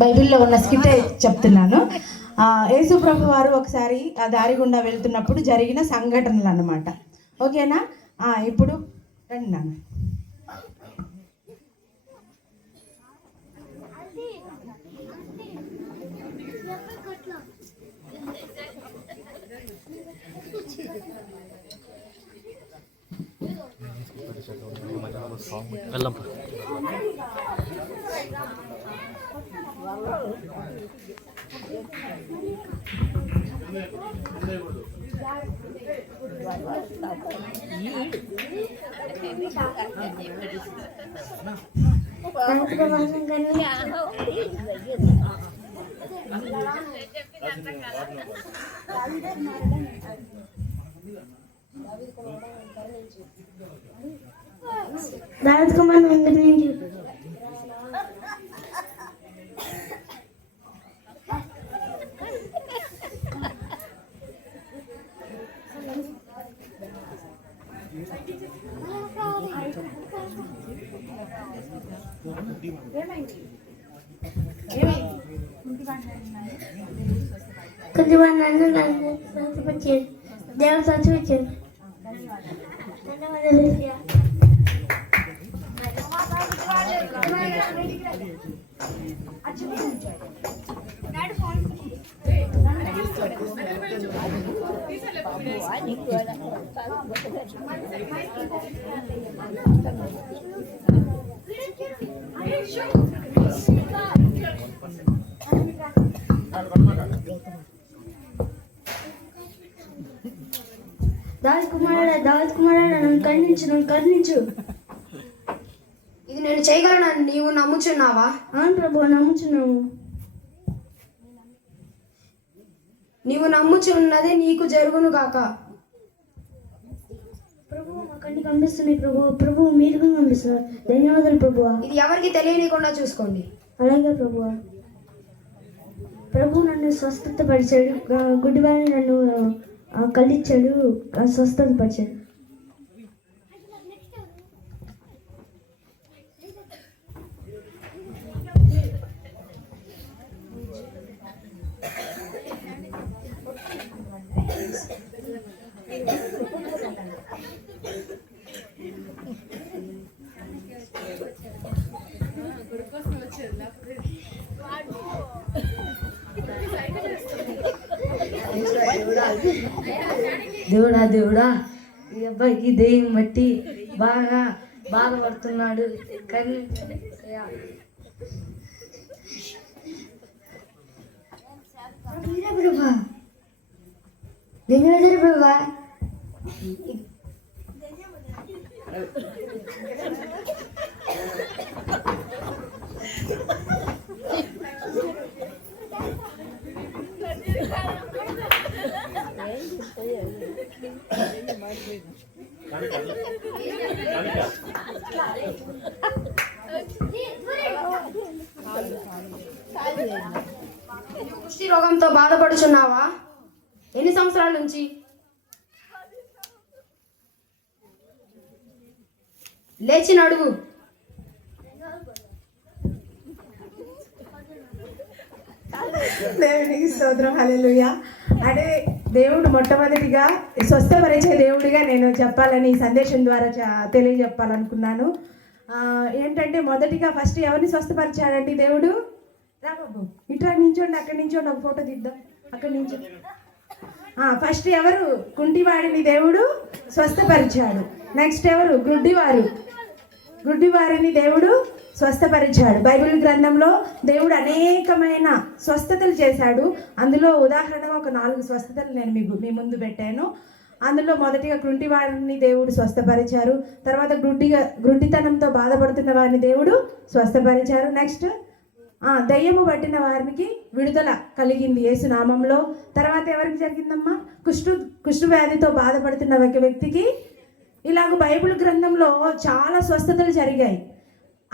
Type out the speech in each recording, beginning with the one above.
బైబిల్లో ఉన్న స్కిటే చెప్తున్నాను. యేసు ప్రభు వారు ఒకసారి ఆ దారి గుండా వెళ్తున్నప్పుడు జరిగిన సంఘటనలు అన్నమాట. ఓకేనా? ఇప్పుడు రండి నాన్న. వెళ్దాం. దావత్ కుమార్ కొద్దిగా నన్ను స్వస్థపరిచారు. దేవుడు స్వస్థపరిచారు. దావత్ కుమారుడా నన్ను కరుణించు. ఇది నేను చేయగలను. నీవు నమ్ముచున్నావా? అవును ప్రభు, నమ్ముచున్నాము. నీవు నమ్ముచున్నది నీకు జరుగును గాక. ప్రభు మా కన్నీ కనిపిస్తున్నాయి ప్రభు మీరు కనిపిస్తున్నారు. ధన్యవాదాలు ప్రభు. ఇది ఎవరికి తెలియనికుండా చూసుకోండి. అలాగే ప్రభు నన్ను స్వస్థత పరిచాడు. గుడ్డివాడిని నన్ను కలిచ్చాడు, స్వస్థత పరిచాడు. దేవుడా ఈ అబ్బాయికి దెయ్యం బట్టి బాగా బాధపడుతున్నాడు. కానీ ధన్యవాదాలు ప్రభా. కుష్టి రోగంతో బాధపడుచున్నావా? ఎన్ని సంవత్సరాల నుంచి? లేచి నడువు. దేవునికి స్తోత్రం. హల్లెలూయా. అంటే దేవుడు మొట్టమొదటిగా స్వస్థపరిచే దేవుడిగా నేను చెప్పాలని ఈ సందేశం ద్వారా తెలియజెప్పాలనుకున్నాను. ఏంటంటే మొదటిగా ఫస్ట్ ఎవరిని స్వస్థపరిచాడండి దేవుడు? రాబాబు ఇట్లా నించోండి, అక్కడి నించోండి, ఒక ఫోటో తీద్దాం. అక్కడి నుంచి ఫస్ట్ ఎవరు? కుంటివాడిని దేవుడు స్వస్థపరిచాడు. నెక్స్ట్ ఎవరు? గుడ్డివారిని దేవుడు స్వస్థపరిచాడు. బైబిల్ గ్రంథంలో దేవుడు అనేకమైన స్వస్థతలు చేశాడు. అందులో ఉదాహరణగా ఒక 4 స్వస్థతలు నేను మీ ముందు పెట్టాను. అందులో మొదటిగా కుంటివారిని దేవుడు స్వస్థపరిచారు. తర్వాత గుడ్డితనంతో బాధపడుతున్న వారిని దేవుడు స్వస్థపరిచారు. నెక్స్ట్ దయ్యము పట్టిన వారికి విడుదల కలిగింది యేసు నామంలో. తర్వాత ఎవరికి జరిగిందమ్మా? కుష్టు వ్యాధితో బాధపడుతున్న ఒక వ్యక్తికి. ఇలాగ బైబిల్ గ్రంథంలో చాలా స్వస్థతలు జరిగాయి.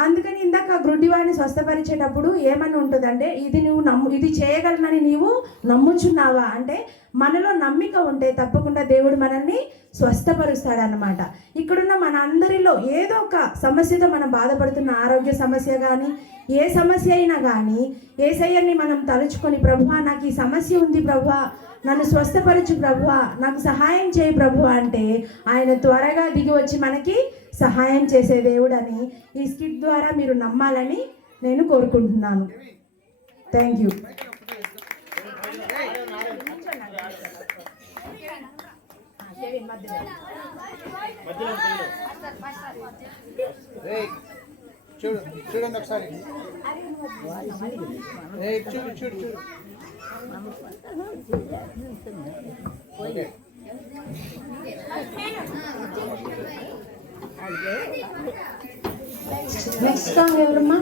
అందుకని ఇందాక గ్రుడ్డివాడిని స్వస్థపరిచేటప్పుడు ఏమని ఉంటుందంటే ఇది నువ్వు ఇది చేయగలనని నీవు నమ్ముచున్నావా అంటే మనలో నమ్మిక ఉంటే తప్పకుండా దేవుడు మనల్ని స్వస్థపరుస్తాడన్నమాట. ఇక్కడున్న మన అందరిలో ఏదో ఒక సమస్యతో మనం బాధపడుతున్న, ఆరోగ్య సమస్య కానీ ఏ సమస్య అయినా కానీ యేసయ్యని మనం తలుచుకొని, ప్రభువా నాకు ఈ సమస్య ఉంది ప్రభువా, నన్ను స్వస్థపరచు ప్రభువా, నాకు సహాయం చేయి ప్రభువా అంటే ఆయన త్వరగా దిగి వచ్చి మనకి సహాయం చేసే దేవుడని ఈ స్కిట్ ద్వారా మీరు నమ్మాలని నేను కోరుకుంటున్నాను. Thank you. చూడండి ఒకసారి. చూడు చూడు చూడు. నెక్స్ట్ సాంగ్ ఎవరమ్మా?